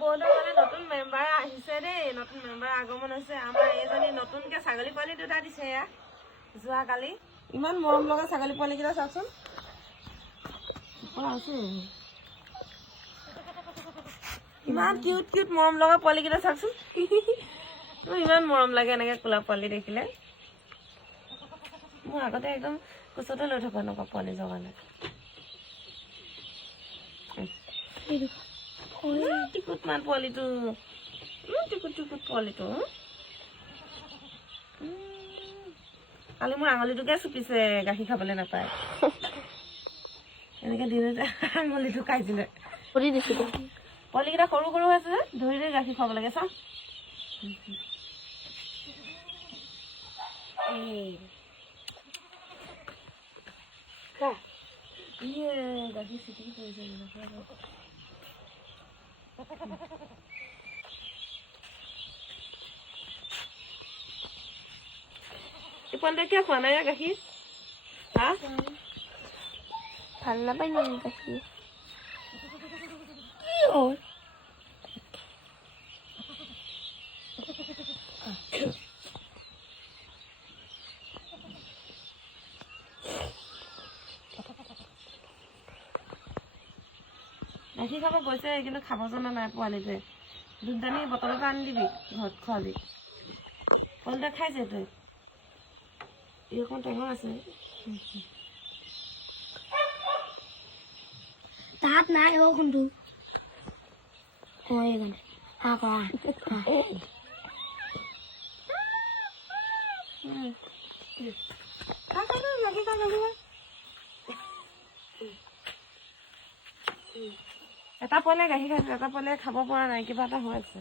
বৌহঁতৰ মানে নতুন মেম্বাৰ আহিছে দেই, নতুন মেম্বাৰ আগমন হৈছে। আমাৰ এইজনী নতুনকৈ ছাগলী পোৱালি দুটা দিছে ইয়াত যোৱাকালি। ইমান মৰম লগা ছাগলী পোৱালিকেইটা চাওকচোন। আছে ইমান কিউট কিউট মৰম লগা পোৱালিকেইটা চাওকচোন। মোৰ ইমান মৰম লাগে এনেকৈ কোলা পোৱালি দেখিলে। মোৰ আগতে একদম কোচতে লৈ থাকোঁ এনেকুৱা পোৱালি জগালে। টিকুট মান পোৱালিটো, টিকুট টিকুট পোৱালিটো। কালি মোৰ আঙুলিটোকে চুপিছে, গাখীৰ খাবলৈ নাপায়। এনেকৈ দিনতে আঙুলিটো খাইছিলে। পোৱালিকেইটা সৰু সৰু হৈ আছে যে, ধৰি ধৰি গাখীৰ খুৱাব লাগে চাওঁ। গাখীৰ চিটিকি পৰিছে। এই পোৱালিটোৱে কিয় খোৱা নাই গাখীৰ? হা? ভাল নাপায় নেকি গাখীৰ? কি হ'ল? গাখীৰ খাব গৈছে কিন্তু খাব জনা নাই পোৱালিটোৱে। দুধদানি বটল এটা আনি দিবি, ঘৰত খোৱাবি। পোৱালিটোৱে খাইছে তই। ই অকণ টেঙৰ আছে। তাত নাই অ' কোনটো? এইকাৰণে হা কৰা। এটা পোৱালিয়ে গাখীৰ খাইছে, এটা পোৱালিয়ে খাব পৰা নাই, কিবা এটা হৈ আছে।